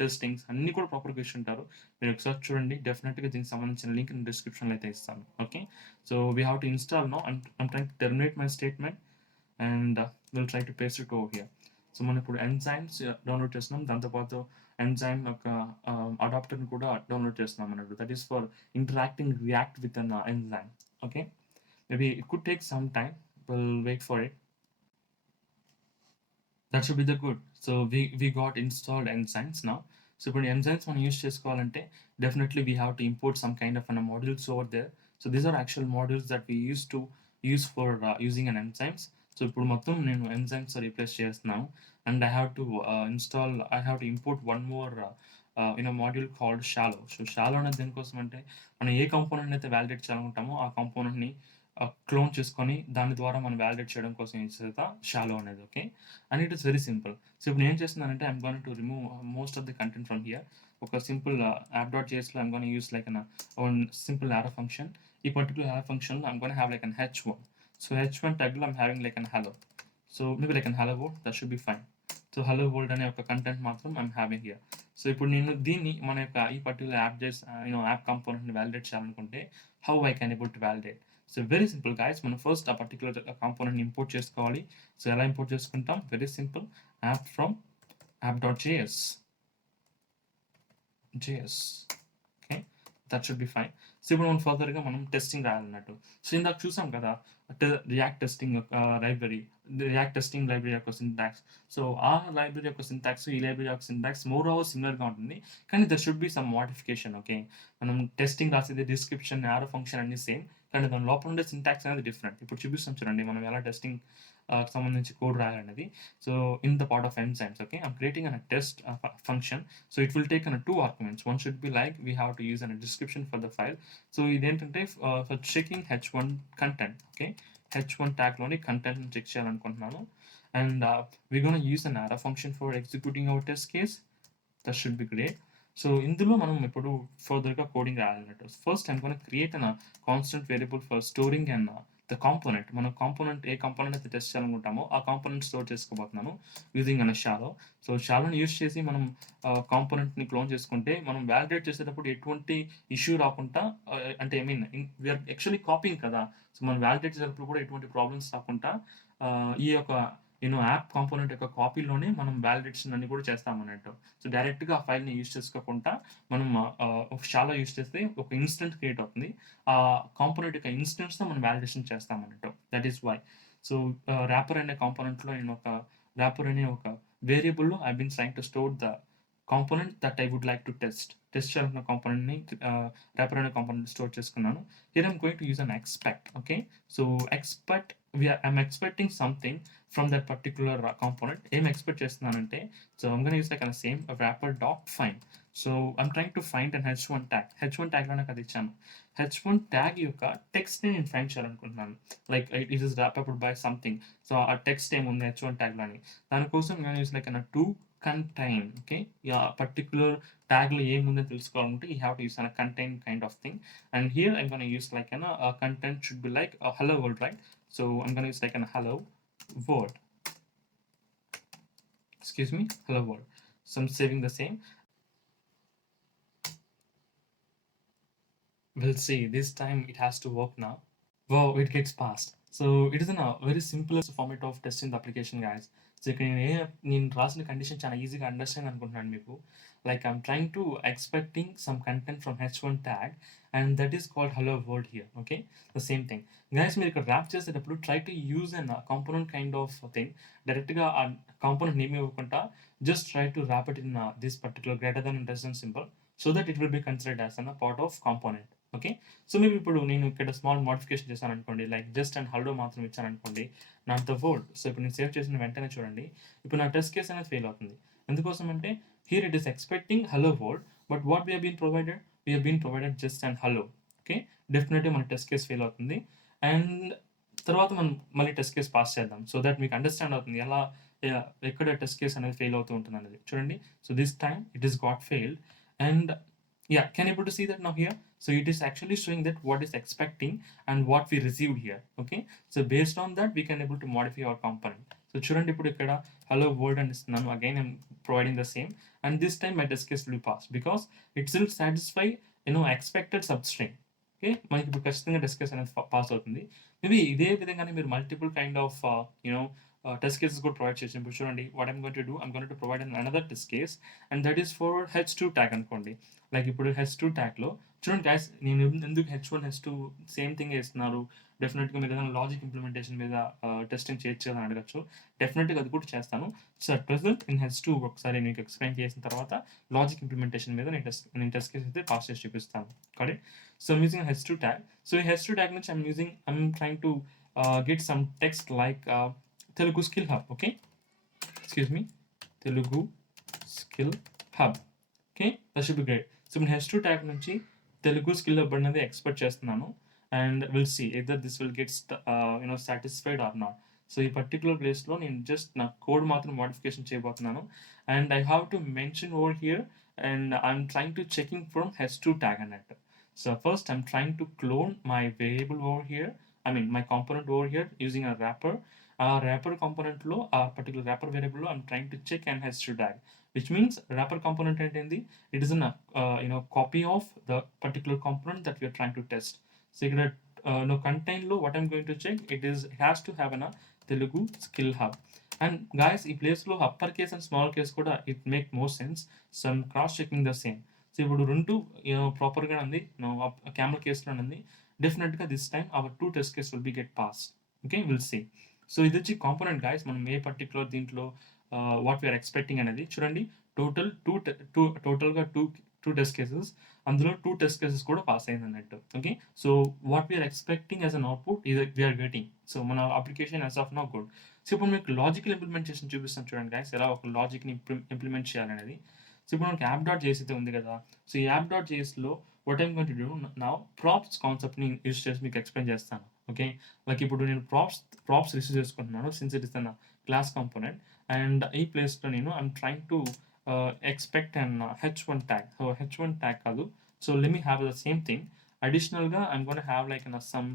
testings అన్నీ కూడా ప్రాపర్‌గా ఇచ్చుంటారు. మీరు ఒకసారి చూడండి. డెఫినెట్‌గా దీనికి సంబంధించిన లింక్ నేను డిస్క్రిప్షన్‌లో అయితే ఇస్తాను. Okay. So we have to install now. I'm trying to terminate my statement and will try to paste it over here. So మనం ఇప్పుడు ఎంజైమ్స్ డౌన్లోడ్ చేస్తున్నాం. దాంతో పాటు ఎంజైమ్ యొక్క అడాప్టర్‌ని కూడా డౌన్లోడ్ చేస్తున్నాం అన్నట్టు. That is for interacting react with an enzyme. Okay. Maybe it could take some time. We'll wait for it. That should be the good. So we got installed enzymes now. So ఇప్పుడు enzymes మనం use చేసుకోవాలంటే definitely we have to import some kind of modules over there. So these are actual modules that we used to use for using an enzymes. So ఇప్పుడు మొత్తం నేను enzymes replace చేస్తున్నాను and I have to import one more module called shallow. So shallow అనేది దేనికోసం అంటే మనం ఏ component అయితే వాలిడేట్ చేయాలనుకుంటామో ఆ కాంపోనెంట్‌ని క్లోన్ చేసుకొని దాని ద్వారా మనం వాలిడేట్ చేయడం కోసం యూజ్ చేస్తా షాలో అనేది. Okay. And it is very simple. So ఇప్పుడు నేను ఏం చేస్తున్నానంటే I'm going to remove most of the content from here. ఒక సింపుల్ app.jsలో I'm gonna use like one simple arrow function. ఈ పర్టిక్యులర్ యారో ఫంక్షన్లో I'm gonna have like an h1. So h1 ట్యాగ్లో I'm having like an hello. So maybe like an hello world that should be fine. So hello world అనే ఒక content మాత్రం I'm having here. So ఇప్పుడు నేను దీన్ని మన యొక్క ఈ పర్టిక్యులర్ యాప్ కాంపోనెంట్ని వాలిడేట్ చేయాలనుకుంటే how I can able to validate? So very simple guys. మనం ఫస్ట్ ఆ పర్టిక్యులర్ కాంపోనెంట్ని ఇంపోర్ట్ చేసుకోవాలి. సో ఎలా ఇంపోర్ట్ చేసుకుంటాం? Very simple. App from app.js. Okay. That should be fine. So ఇప్పుడు మనం ఫర్దర్‌గా మనం టెస్టింగ్ రాయాలన్నట్టు. సో ఇందాక చూసాం కదా రియాక్ట్ టెస్టింగ్ లైబ్రరీ యొక్క సింటాక్స్. సో ఆ లైబ్రరీ యొక్క సింటాక్స్, ఈ లైబ్రరీ యొక్క సింటాక్స్ మోర్ ఓవర్ సిమిలర్‌గా ఉంటుంది. కానీ there should be some modification. Okay. మనం టెస్టింగ్ రాసేది డిస్క్రిప్షన్, యారో ఫంక్షన్ అన్నీ సేమ్. కానీ దాని లోపల ఉండే సింటాక్స్ అనేది డిఫరెంట్. ఇప్పుడు చూపిస్తాం చూడండి మనం ఎలా టెస్టింగ్ సంబంధించి కోడ్ రాయాలనేది. So in the part of enzymes, okay, I'm creating a test function. So it will take two arguments. One should be like we have to use a description for the file. So ఇదేంటంటే for checking h1 content. Okay, h1 tag లోని content ని check చేయాలనుకుంటున్నాను. And we're going to use an arrow function for executing our test case. That should be great. So ఇందులో మనం ఇప్పుడు ఫర్దర్‌గా coding రాయాలన్నట్టు. First I'm gonna create constant variable for storing and the component. మనం ఏ component అయితే test చేయాలనుకుంటామో ఆ కాంపోనెంట్ స్టోర్ చేసుకోబోతున్నాను యూజింగ్ షాలో. సో షాలోని యూజ్ చేసి మనం కాంపోనెంట్‌ని క్లోన్ చేసుకుంటే మనం వాలిడేట్ చేసేటప్పుడు ఎటువంటి ఇష్యూ రాకుండా అంటే I mean we are actually copying కదా. సో మనం వాలిడేట్ చేసేటప్పుడు కూడా ఎటువంటి ప్రాబ్లమ్స్ రాకుండా ఈ యొక్క యాప్ కాంపోనెంట్ యొక్క కాపీలోనే మనం వాలిడేషన్ అన్ని కూడా చేస్తామన్నట్టు. సో డైరెక్ట్‌గా ఆ ఫైల్‌ని యూజ్ చేసుకోకుండా మనం ఒక షాలో యూజ్ చేస్తే ఒక ఇన్స్టెన్స్ క్రియేట్ అవుతుంది. ఆ కాంపోనెంట్ యొక్క ఇన్స్టెన్స్‌తో మనం వాలిడేషన్ చేస్తామన్నట్టు. That is why. So wrapper అనే కాంపోనెంట్‌లో ర్యాపర్ అనే ఒక వేరియబుల్‌లో I been trying to store the component that I would like to test చేయాలనుకున్న కాంపోనెంట్‌ని ర్యాపర్ అనే కాంపోనెంట్ స్టోర్ చేసుకున్నాను. Here I'm going to use an expect. Okay. So I'm expecting something from that particular component. ఏం expect చేస్తున్నానంటే so I'm gonna use like same wrapper dot find. So I'm trying to find an h1 tag. h1 ట్యాగ్‌లో నాకు అది ఇచ్చాను. h1 tag యొక్క టెక్స్ట్‌ని నేను find చేయాలనుకుంటున్నాను. Like it is wrapped by something. So ఆ text ఏముంది h1 ట్యాగ్‌లో అని. దానికోసం నేను use like to contain. Okay. Particular ట్యాగ్‌లో ఏముందని తెలుసుకోవాలంటే you have to use contain kind of thing. And here I'm gonna use like content should be like hello world, right? So I'm gonna use like hello world. Excuse me, hello world. So I'm saving the same. We'll see. This time it has to work now. Wow, it gets passed. So it is in a very simplest format of testing the application, guys. So ఇక్కడ నేను రాసిన condition చాలా ఈజీగా understand అనుకుంటున్నాను మీకు. Like I'm trying to expecting some content from h1 tag and that is called hello world here. Okay, the same thing. Guys, మీరు ఇక్కడ rap చేసేటప్పుడు try to use an component kind of thing. డైరెక్ట్గా ఆ component name ఇవ్వకుండా just try to wrap it in this particular greater than and less than symbol so that it will be considered as a part of component. Okay. So మేము ఇప్పుడు నేను ఇక్కడ small modification చేశాను అనుకోండి, like just and hello మాత్రం ఇచ్చాను అనుకోండి, not the word. So ఇప్పుడు నేను సేవ్ చేసిన వెంటనే చూడండి, ఇప్పుడు నా టెస్ట్ కేస్ అనేది ఫెయిల్ అవుతుంది. ఎందుకోసం అంటే here it is expecting hello world, but what we have provided, we have provided just and hello. Okay, డెఫినెట్గా మన టెస్ట్ కేస్ ఫెయిల్ అవుతుంది. అండ్ తర్వాత మనం మళ్ళీ టెస్ట్ కేస్ పాస్ చేద్దాం, సో దట్ మీకు అండర్స్టాండ్ అవుతుంది ఎలా ఎక్కడ టెస్ట్ కేస్ అనేది ఫెయిల్ అవుతూ ఉంటుంది అనేది. చూడండి, so this time it is got failed. And yeah, can you able to see that now here? So it is actually showing that what is expecting and what we received here. Okay, so based on that we can able to modify our component. So chudandi ippudu ikkada hello world and nanu again I'm providing the same, and this time my test case will be passed because it will satisfy expected substring. Okay, మనకి ఇప్పుడు ఖచ్చితంగా test case అనేది pass అవుతుంది. Maybe ఇదే విధంగానే మీరు multiple kind of test cases కూడా provide చేసి ఇప్పుడు చూడండి, what I'm going to do, I'm going to provide another test case and that is for h2 tag అనుకోండి. లైక్ ఇప్పుడు h2 ట్యాగ్లో చూడండి గైస్, నేను ఎందుకు h1 h2 సేమ్ థింగ్ వేస్తున్నారు. డెఫినెట్గా మీరు ఏదైనా లాజిక్ ఇంప్లిమెంటేషన్ మీద టెస్టింగ్ చేయొచ్చని అడగచ్చు. డెఫినెట్గా అది కూడా చేస్తాను. So at present in h2 ఒకసారి మీకు ఎక్స్ప్లెయిన్ చేసిన తర్వాత లాజిక్ ఇంప్లిమెంటేషన్ మీద నేను టెస్ట్ కేస్ అయితే పాస్ చేసి చూపిస్తాను. Correct. So I'm using h2 tag. So in h2 tag నుంచి I'm trying to get some text like Telugu skill hub. Okay, excuse me, Telugu skill hub. Okay, that should be great. So in h2 tag నుంచి Telugu skill hub అనేది expect చేస్తున్నాను, and we'll see either this will get satisfied or not. So ఈ particular ప్లేస్లో నేను just నా code మాత్రం modification చేయబోతున్నాను, and I have to mention over here and I'm trying to checking from h2 tag అన్నట్టు. So first I'm trying to clone my variable over here, I mean my component over here using a wrapper. Wrapper component లో ఆ particular wrapper variable లో I'm trying to check and h2 tag, which means wrapper component ఏంటి, it is a copy of the particular component that we are trying to test. So ఇక్కడ contain లో what I'm going to check, it has to have a Telugu skill hub. And guys, ఈ place లో upper case and small case కూడా it make more sense, so I'm cross checking the same. So ఇప్పుడు రెండు ప్రాపర్గా ఉంది, camel కేసులో ఉంది. డెఫినెట్గా this time our 2 test case will be get pass. Okay, will see. So ఇది వచ్చి కాంపోనెంట్ గైస్, మనం ఏ పర్టికులర్ దీంట్లో వాట్ వీఆర్ ఎక్స్పెక్టింగ్ అనేది చూడండి. టోటల్గా టూ టెస్ట్ కేసెస్, అందులో 2 టెస్ట్ కేసెస్ కూడా పాస్ అయింది అన్నట్టు. Okay, so what we are expecting as an output we're getting. So మన application as of now good. So ఇప్పుడు మీకు లాజికల్ ఇంప్లిమెంటేషన్ చూపిస్తాను చూడండి గైస్, ఎలా ఒక లాజిక్ని ఇంప్లిమెంట్ చేయాలనేది. సో ఇప్పుడు మనకి యాప్.js అయితే ఉంది కదా. సో ఈ యాప్.jsలో what I'm going to do now, props కాన్సెప్ట్ని యూస్ చేసి మీకు ఎక్స్ప్లెయిన్ చేస్తాను. ఓకే, లైక్ ఇప్పుడు నేను ప్రాప్స్ రిసీవ్ చేసుకుంటున్నాను since it is an class component, and ఈ ప్లేస్లో నేను I'm trying to expect and h1 tag. So h1 tag కాదు, so let me have the same thing. అడిషనల్గా I'm gonna have like some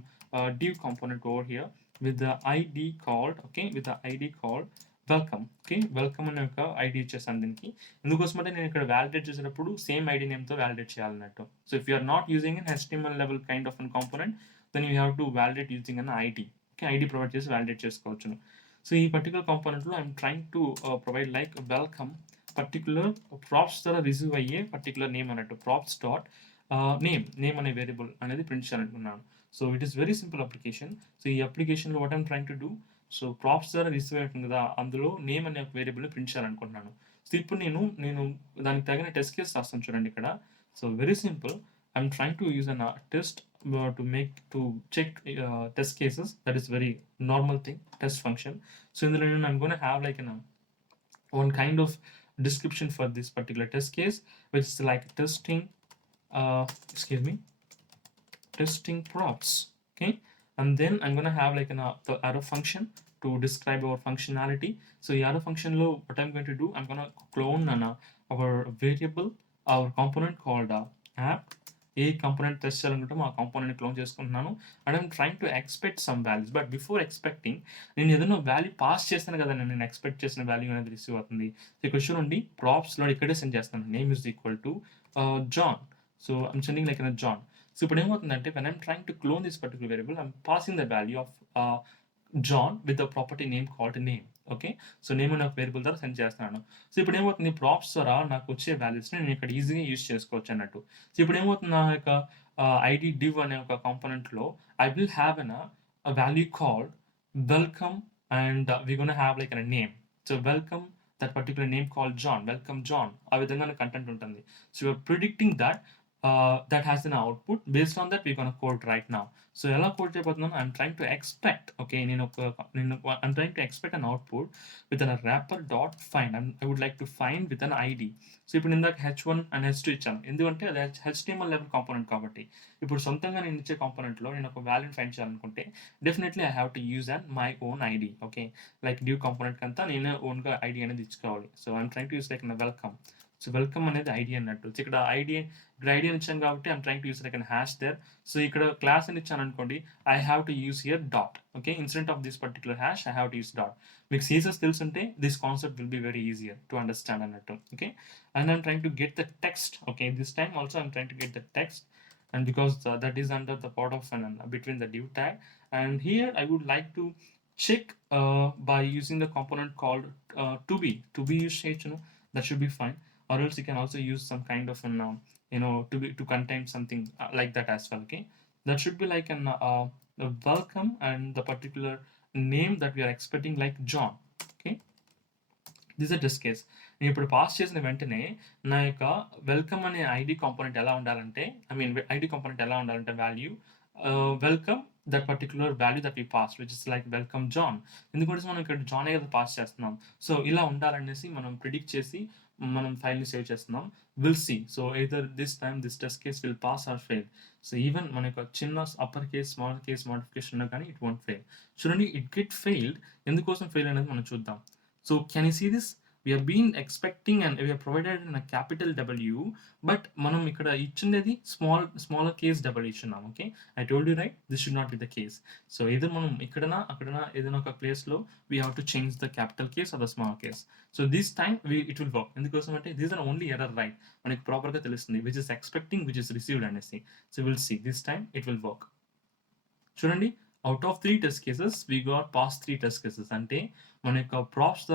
div component over here with the id called, okay, with the id called welcome. Okay, welcome అనే ఒక ID ఇచ్చేసాను దీనికి. ఎందుకోసం అంటే నేను ఇక్కడ వ్యాలిడేట్ చేసేటప్పుడు సేమ్ ఐడి నేమ్తో వ్యాలిడేట్ చేయాలన్నట్టు. So if you're not using an HTML level kind of an component, then you have to validate using an ID. Okay, ID provide చేసి వ్యాలిడేట్ చేసుకోవచ్చును. సో ఈ పర్టికులర్ కాంపోనెంట్లో I'm trying to provide like welcome particular props ద్వారా రిసీవ్ అయ్యే particular name అన్నట్టు. Props dot name అనే variable అనేది ప్రింట్ చేయాలనుకున్నాను. So it is very simple application. So ఈ అప్లికేషన్లో what I'm trying to do, so props ద్వారా రిసీవ్ అవుతుంది కదా, అందులో నేమ్ అనే ఒక వేరియబుల్ని ప్రింట్ చేయాలనుకుంటున్నాను. సో ఇప్పుడు నేను దానికి తగిన టెస్ట్ కేస్ రాస్తాను చూడండి ఇక్కడ. So very simple, I'm trying to use an test to check test cases. That is very normal thing, test function. So ఇందులో నేను I'm gonna have like one kind of description for this particular test case, which is like testing testing props. Okay, and then I'm gonna have like the arrow function to describe our functionality. So the arrow function lo what I'm going to do, I'm gonna clone our variable, our component called app. ఏ component test చేయాలనుకుంటామో ఆ component clone చేసుకుంటున్నాను, and I'm trying to expect some values. But before expecting నేను ఏదైనా value pass చేస్తాను కదా, నేను expect చేసిన వాల్యూ అనేది రిసీవ్ అవుతుంది. సో ఇక్కడ చూడండి, ప్రాప్స్లో ఇక్కడే సెండ్ చేస్తాను, name is equal to John. So I'm sending like John. ఇప్పుడు ఏమవుతుందంటే when I'm trying to clone this particular variable, I'm passing the value of John with the property name called name. Okay. So name అనే ఒక variable ద్వారా send చేస్తున్నాను. So ఇప్పుడేమవుతుంది, props ద్వారా నాకొచ్చే వాల్యూస్‌ని నేను ఇక్కడ ఈజీగా యూజ్ చేసుకోవచ్చన్నట్టు. సో ఇప్పుడేమవుతుంది, నా యొక్క ఐడీ div అనే ఒక కాంపోనెంట్‌లో I will have a value called welcome, and we're gonna have like a name. So welcome, that particular name called John, welcome John, ఆ విధంగానే కంటెంట్ ఉంటుంది. So you're predicting that that has an output. Based on that, we're gonna code right now. So ఎలా code చేయబోతున్నాను, I'm trying to expect, okay, I'm trying to expect an output with a wrapper dot find. I would like to find with an ID. So ఇప్పుడు ఇందాక h1 and h2 ఇచ్చాను, ఎందుకంటే అది HTML level component కాబట్టి. ఇప్పుడు సొంతంగా నేను ఇచ్చే కాంపోనెంట్లో నేను ఒక వాల్యూని ఫైండ్ చేయాలనుకుంటే డెఫినెట్లీ I have to use and my own ID. Okay, like due component అంతా నేనే ఓన్గా ఐడి అనేది ఇచ్చుకోవాలి. So I'm trying to use like welcome. So welcome అనేది ఐడి అన్నట్టు. సో ఇక్కడ ఐడి అని ఇచ్చాను కాబట్టి I'm trying to use like hash there. So ఇక్కడ క్లాస్ అని ఇచ్చాను అనుకోండి, I have to use here dot. Okay, instead of this particular hash I have to use dot. మీకు CSS తెలుసుంటే this concept will be very easier to understand అన్నట్టు. Okay, and I'm trying to get the text. Okay, this time also I'm trying to get the text, and because that is under the part of between the div tag, and here I would like to check by using the component called to be usage, that should be fine. Or else you can also use some kind of an to contain something like that as well. Okay, that should be like an a welcome and the particular name that we are expecting, like John. Okay, this is a test case. నేను ఇప్పుడు pass చేసిన వెంటనే నా యొక్క welcome అనే ID component ఎలా ఉండాలంటే, ID component ఎలా ఉండాలంటే value welcome that particular value that we pass, which is like welcome John. ఎందుకంటే మనం ఇక్కడ జాన్ కదా పాస్ చేస్తున్నాం. సో ఇలా ఉండాలనేసి మనం ప్రిడిక్ట్ చేసి మనం ఫైల్ని సేవ్ చేస్తున్నాం. Will see. So either this time this test case will pass or fail. So even మన యొక్క చిన్న upper case small case modification ఉన్నా కానీ ఇట్ వోంట్ ఫెయిల్. చూడండి, ఇట్ గెట్ ఫెయిల్డ్. ఎందుకోసం ఫెయిల్ అనేది మనం చూద్దాం. So can you see this? we have been expecting and we have provided in a capital W, but మనం ఇక్కడ ఇచ్చినది smaller case W ఇచ్చున్నాం. Okay, I told you right, this should not be the case. So either మనం ఇక్కడనా అక్కడనా ఏదైనా ఒక ప్లేస్లో we have to change the capital case or the small case. So this time it will work. ఎందుకోసం అంటే these are only error, right? మనకి ప్రాపర్గా తెలుస్తుంది which is expecting, which is received అనేసి. So we'll see this time it will work. చూడండి, out of 3 test cases we got pass 3 test cases. అంటే మన యొక్క ప్రాప్స్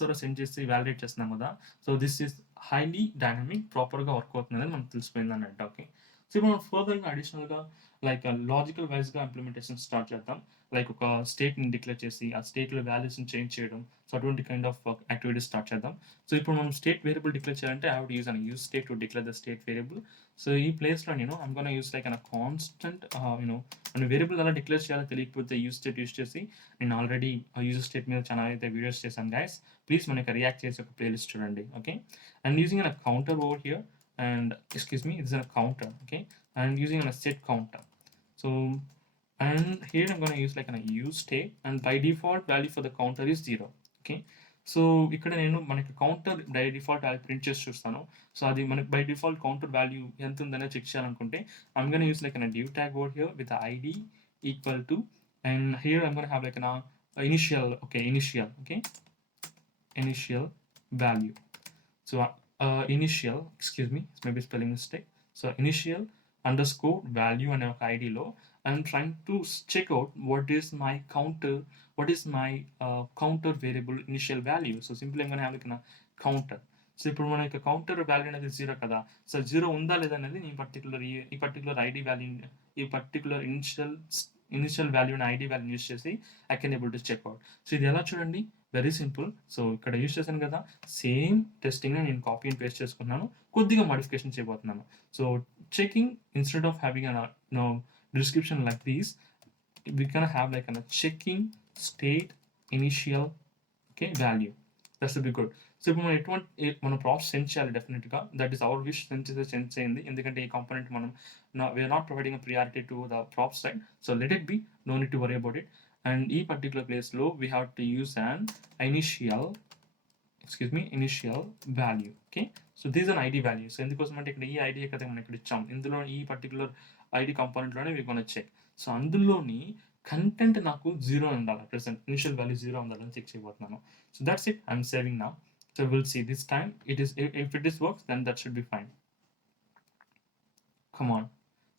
ద్వారా సెండ్ చేసి వ్యాలిడేట్ చేస్తున్నాం కదా. So this is highly dynamic, ప్రాపర్గా వర్క్ అవుతుంది అనేది మనకు తెలిసిపోయింది అన్నట్టు. ఓకే, సో ఇప్పుడు మనం ఫర్దర్గా అడిషనల్గా లైక్ లాజికల్ వైజ్గా ఇంప్లిమెంటేషన్ స్టార్ట్ చేద్దాం. లైక్ ఒక స్టేట్ని డిక్లేర్ చేసి ఆ స్టేట్లో వాల్యూస్ని చేంజ్ చేయడం. సో అటువంటి కైండ్ ఆఫ్ యాక్టివిటీస్ స్టార్ట్ చేద్దాం. సో ఇప్పుడు మనం స్టేట్ వేరియబుల్ డిక్లేర్ చేయాలంటే I have to use an use state to declare the state variable. So ఈ ప్లేస్లో నేను I'm gonna use like an constant మనం వేరియబుల్ ఎలా డిక్లేర్ చేయాలో తెలియకపోతే యూస్ స్టేట్ యూస్ చేసి నేను ఆల్రెడీ యూజర్ స్టేట్ మీద చాలా అయితే వీడియోస్ చేశాను గైస్. ప్లీజ్ మనకి రియాక్ట్ చేసి ఒక ప్లేలిస్ట్ చూడండి. Okay, and using an counter over here, and excuse me, it's a counter. Okay, and using a set counter. So and here I'm going to use like an use state, and by default value for the counter is 0. Okay, so ఇక్కడ నేను మనకి counter by default value print చేసి చూస్తాను. So అది మనకి by default counter value ఎంత ఉందనే check చేయాలనుకుంటే I'm going to use like a div tag over here with the ID equal to, and here I'm going to have like an initial value. So initial, excuse me, maybe spelling mistake. So initial underscore value అనే ఒక ఐడిలో I'm trying to check out what is my counter variable initial value. So simply I'm going to have like a counter. So ఇప్పుడు మన యొక్క counter value అనేది 0 కదా. So 0 ఉందా లేదా అనేది ఈ పర్టికులర్ ఐడి వాల్యూ, ఈ particular initial value ID value use చేసి I can able to check out. So ఇది ఎలా చూడండి, వెరీ సింపుల్. సో ఇక్కడ యూస్ చేశాను కదా, సేమ్ టెస్టింగ్ని నేను కాపీ అండ్ పేస్ట్ చేసుకున్నాను, కొద్దిగా మోడిఫికేషన్ చేయబోతున్నాను. So checking instead of having description like this, we're gonna have like a checking state initial value. That should be good. So ఇప్పుడు మనం ఎటువంటి మన ప్రాప్స్ సెండ్ చేయాలి డెఫినెట్గా. That is our wish. Send చేయండి, ఎందుకంటే ఈ కాంపోనెంట్ మనం we are not providing a priority to the props right. So let it be, no need to worry about it. And ఈ పర్టికులర్ ప్లేస్లో we have to use an initial value. Okay, so these an ID value. So ఎందుకోసం అంటే ఇక్కడ ఈ ID కదా మనం ఇక్కడ ఇచ్చాం, ఇందులో ఈ పర్టికులర్ ఐడి కాంపోనెంట్లోనే వీ గోనా చెక్. సో అందులోని కంటెంట్ నాకు 0 ఉండాలి, ప్రెసెంట్ ఇనిషియల్ వాల్యూ 0 ఉండాలని చెక్ చేయబోతున్నాను. So that's it, I'm saving now. So we'll see this time if it is works, then that should be fine. Come on.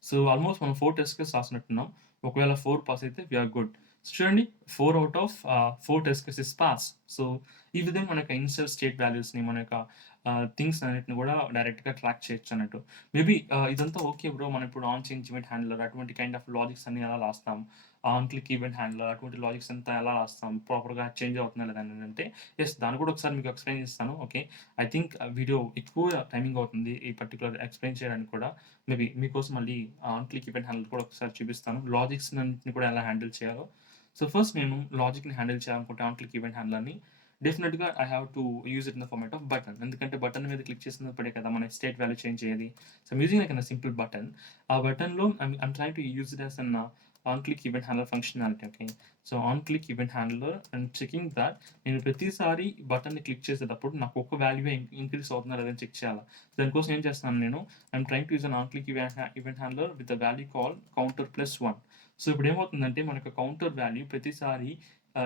So almost మనం 4 test cases రాసినట్టున్నాం. ఒకవేళ 4 pass అయితే we are good. So చూడండి 4 out of 4 test cases pass. So ఈ విధంగా మన యొక్క initial state వాల్యూస్‌ని మన యొక్క థింగ్స్ అన్నిటిని కూడా డైరెక్ట్‌గా ట్రాక్ చేయొచ్చు అన్నట్టు. మేబీ ఇదంతా ఓకే బ్రో. మనం ఇప్పుడు ఆన్ చేంజ్ ఈవెంట్ హ్యాండ్లర్ అటువంటి కైండ్ ఆఫ్ లాజిక్స్ అన్ని ఎలా రాస్తాం? ఆన్ క్లిక్ ఈవెంట్ హ్యాండ్లర్ అటువంటి లాజిక్స్ అంతా ఎలా రాస్తాం? ప్రాపర్‌గా చేంజ్ అవుతుందా లేదా అని అంటే యెస్, దాన్ని కూడా ఒకసారి మీకు ఎక్స్‌ప్లెయిన్ చేస్తాను. ఓకే. ఐ థింక్ వీడియో ఎక్కువ టైమింగ్ అవుతుంది ఈ పర్టిక్యులర్ ఎక్స్‌ప్లెయిన్ చేయడానికి కూడా. మేబీ మీకోసం మళ్ళీ ఆన్ క్లిక్ ఈవెంట్ హ్యాండిల్ కూడా ఒకసారి చూపిస్తాను. లాజిక్స్ అన్నిటిని కూడా ఎలా హ్యాండిల్ చేయాలో. సో ఫస్ట్ నేను లాజిక్‌ని హ్యాండిల్ చేయాలనుకుంటే ఆన్ క్లిక్ ఈవెంట్ హ్యాండిలర్‌ని డెఫినిట్‌గా I have to use it in the format of button. ఎందుకంటే బటన్ మీద క్లిక్ చేసినప్పుడే కదా మన స్టేట్ వాల్యూ చేంజ్ అయ్యేది. So I'm using like an simple button. ఆ బటన్‌లో I'm trying to use it as an on click event handler functionality. Okay. So on click event handler and checking that నేను ప్రతిసారి బటన్‌ని click చేసేటప్పుడు నాకు ఒక వాల్యూయే increase అవుతుందా లేదా అని చెక్ చేయాలా. దానికోసం ఏం చేస్తున్నాను నేను I'm trying to use an on click event handler with the value called counter +1. So ఇప్పుడు ఏమవుతుందంటే మనకు కౌంటర్ వాల్యూ ప్రతిసారి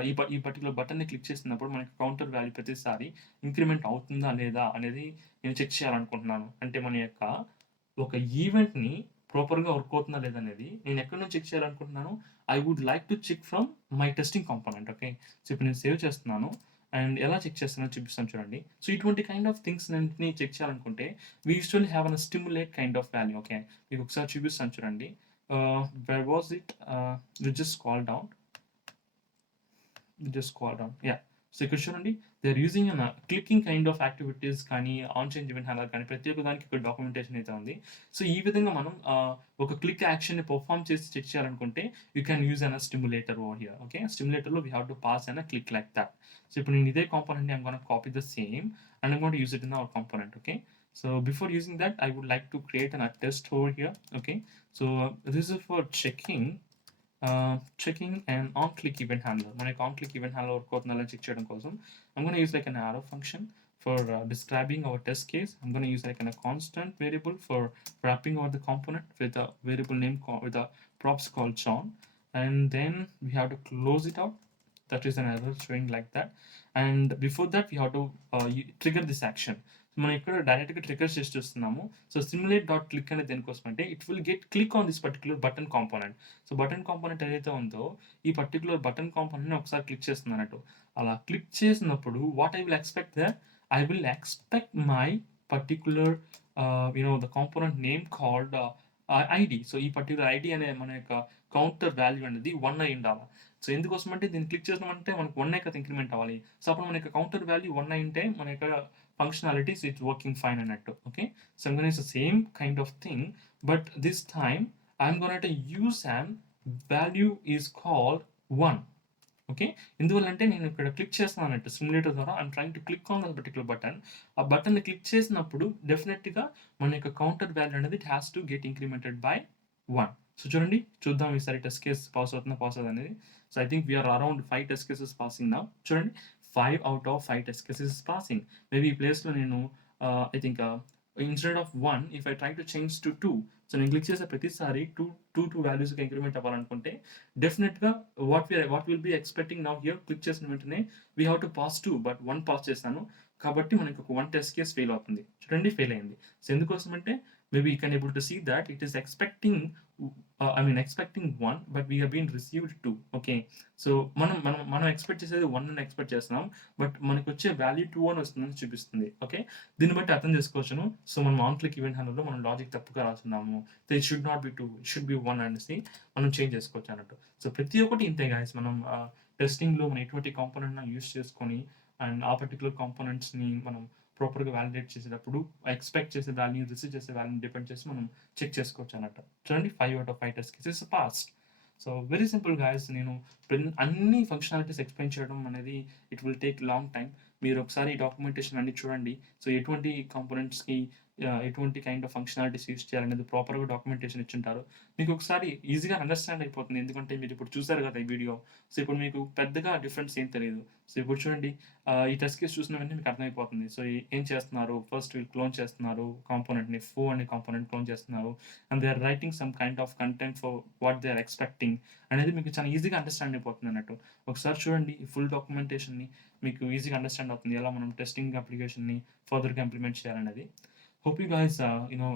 ఈ పర్టిక్యులర్ బటన్‌ని క్లిక్ చేసినప్పుడు మనకి కౌంటర్ వాల్యూ ప్రతిసారి ఇంక్రిమెంట్ అవుతుందా లేదా అనేది నేను చెక్ చేయాలనుకుంటున్నాను. అంటే మన యొక్క ఒక ఈవెంట్‌ని ప్రాపర్‌గా వర్క్ అవుతుందా లేదా అనేది నేను ఎక్కడి నుంచి చెక్ చేయాలనుకుంటున్నాను? I would like to check from my testing component. Okay. So ఇప్పుడు నేను సేవ్ చేస్తున్నాను. అండ్ ఎలా చెక్ చేస్తానో చూపిస్తాను చూడండి. సో ఇటువంటి కైండ్ ఆఫ్ థింగ్స్ అన్నిటిని చెక్ చేయాలనుకుంటే we usually have an stimulate kind of value. Okay. మీకు ఒకసారి చూపిస్తాను చూడండి. Where was it? We just scroll down. Just scroll down. Yeah. So ఇక్కడ చూడండి they are using an clicking kind of activities కానీ on change event handler కానీ ప్రతి ఒక్క దానికి ఇక్కడ డాక్యుమెంటేషన్ అయితే ఉంది. సో ఈ విధంగా మనం ఒక క్లిక్ యాక్షన్‌ని పెర్ఫార్మ్ చేసి చెక్ చేయాలనుకుంటే you can use an stimulator over here. Okay. స్టిమ్యులేటర్‌లో we have to pass an click like that. So ఇప్పుడు నేను ఇదే కాంపోనెంట్‌ని I'm gonna copy the same and I'm gonna use it in our component. Okay. So before using that I would like to create an test over here. Okay. So this is for checking an on click event handler. మన on click event handler work అవుతుందా అని check చేయడం కోసం I'm going to use like an arrow function for describing our test case. I'm going to use like a constant variable for wrapping over the component with a variable name with a props called John, and then we have to close it out. That is an error showing like that, and before that we have to trigger this action. మనం ఇక్కడ డైరెక్ట్‌గా trigger చేసి చూస్తున్నాము. So simulate dot click అనేది దేనికోసం అంటే it will get click on this particular button component. So button component ఏదైతే ఉందో ఈ పర్టిక్యులర్ బటన్ కాంపోనెంట్‌ని ఒకసారి క్లిక్ చేస్తున్నానన్నట్టు. అలా క్లిక్ చేసినప్పుడు what I will expect here, I will expect my particular the component name called ID. So ఈ particular ID అనే మన యొక్క కౌంటర్ వాల్యూ అనేది 1 అయి ఉండాల. సో ఎందుకోసం అంటే దీన్ని క్లిక్ చేసినామంటే మనకు 1 కదా ఇంక్రిమెంట్ అవ్వాలి. సో అప్పుడు మన యొక్క కౌంటర్ వాల్యూ 1 అయింటే మన యొక్క functionalities it's working fine అన్నట్టు. Okay. So I'm going to use the same kind of thing, but this time I'm going to use an value is called 1. Okay. ఎందువల్లంటే నేను ఇక్కడ క్లిక్ చేస్తున్నాను అన్నట్టు సిమ్యులేటర్ ద్వారా I'm trying to click on that particular button. ఆ బటన్‌ని click చేసినప్పుడు డెఫినిట్‌గా మన యొక్క కౌంటర్ వాల్యూ అనేది it has to get incremented by 1. So చూడండి చూద్దాం ఈసారి టెస్ట్ కేస్ పాస్ అవుతుందా పాస్ అవ్వదా అనేది. So I think we are around 5 test cases passing now. చూడండి 5 out of 5 test cases is passing. Maybe ఈ ప్లేస్‌లో నేను I think instead of 1 if I try to change to 2. So నేను click చేసే ప్రతిసారి 2 వాల్యూస్‌కి ఇంక్రిమెంట్ అవ్వాలనుకుంటే డెఫినిట్‌గా what will be expecting now here click చేసిన వెంటనే we have to pass 2 but 1 pass చేశాను. కాబట్టి మనకి ఒక 1 టెస్ట్ కేస్ ఫెయిల్ అవుతుంది. చూడండి ఫెయిల్ అయింది. సో ఎందుకోసం అంటే maybe you can able to see that it is expecting expecting 1 but we have been received 2. Okay. So మనం ఎక్స్‌పెక్ట్ చేసేది 1 అని ఎక్స్‌పెక్ట్ చేస్తున్నాం. బట్ మనకొచ్చే వాల్యూ 2 అని వస్తుందని చూపిస్తుంది. ఓకే. దీన్ని బట్టి అర్థం చేసుకోవచ్చును. సో మనం ఆన్ క్లిక్ ఈవెంట్ హ్యాండిలర్‌లో మనం లాజిక్ తప్పుగా రాస్తున్నాము. So it should not be 2, it should be 1 అనేసి మనం చేంజ్ చేసుకోవచ్చు అన్నట్టు. సో ప్రతి ఒక్కటి ఇంతే గైస్. మనం టెస్టింగ్‌లో మనం ఎటువంటి కాంపోనెంట్‌ని యూజ్ చేసుకొని అండ్ ఆ పర్టిక్యులర్ కాంపోనెంట్స్‌ని మనం ప్రాపర్‌గా వాలిడేట్ చేసేటప్పుడు ఎక్స్‌పెక్ట్ చేసే వాల్యూ, రిసీవ్ చేసే వాల్యూని డిపెండ్ చేసి మనం చెక్ చేసుకోవచ్చు అన్నట్టు. చూడండి 5 out of 5 test cases passed. So very simple guys. నేను అన్ని ఫంక్షనాలిటీస్ ఎక్స్‌ప్లెయిన్ చేయడం అనేది it will take long time. మీరు ఒకసారి డాక్యుమెంటేషన్ అన్ని చూడండి. సో ఎటువంటి కాంపోనెంట్స్‌కి ఎటువంటి కైండ్ ఆఫ్ ఫంక్షనాలిటీస్ యూజ్ చేయాలనేది ప్రాపర్‌గా డాక్యుమెంటేషన్ ఇచ్చుంటారు. మీకు ఒకసారి ఈజీగా అండర్‌స్టాండ్ అయిపోతుంది. ఎందుకంటే మీరు ఇప్పుడు చూసారు కదా ఈ వీడియో. సో ఇప్పుడు మీకు పెద్దగా డిఫరెన్స్ ఏం తెలీదు. సో ఇప్పుడు చూడండి ఈ టెస్ట్ కేస్ చూసిన వెంటనే మీకు అర్థమైపోతుంది. సో ఏం చేస్తున్నారు, ఫస్ట్ వీళ్ళు క్లోన్ చేస్తున్నారు కాంపోనెంట్‌ని, ఫో అనే కాంపోనెంట్ క్లోన్ చేస్తున్నారు. And they are writing some kind of content for what they are expecting అనేది మీకు చాలా ఈజీగా అండర్‌స్టాండ్ అయిపోతుంది అన్నట్టు. ఒకసారి చూడండి ఈ ఫుల్ డాక్యుమెంటేషన్‌ని మీకు ఈజీగా అండర్‌స్టాండ్ అవుతుంది. ఎలా మనం టెస్టింగ్ అప్లికేషన్‌ని ఫర్దర్‌గా ఇంప్లిమెంట్ చేయాలనేది. Hope you guys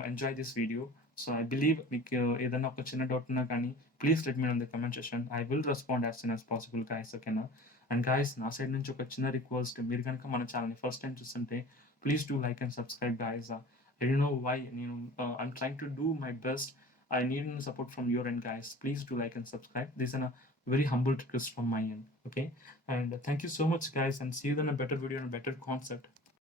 enjoy this video. So I believe మీకు ఏదైనా ఒక చిన్న డౌట్ ఉన్నా కానీ please let me know in the comment section. I will respond as soon as possible guys. ఓకేనా? అండ్ గైస్ నా సైడ్ నుంచి ఒక చిన్న రిక్వెస్ట్, మీరు కనుక మన ఛానల్ని ఫస్ట్ టైం చూస్తుంటే please do like and subscribe guys. I don't know why, నేను I'm trying to do my best. I need support from your end, guys. Please do like and subscribe. This is a very humble request from my end. Okay, and thank you so much, guys, and see you in a better video and a better concept.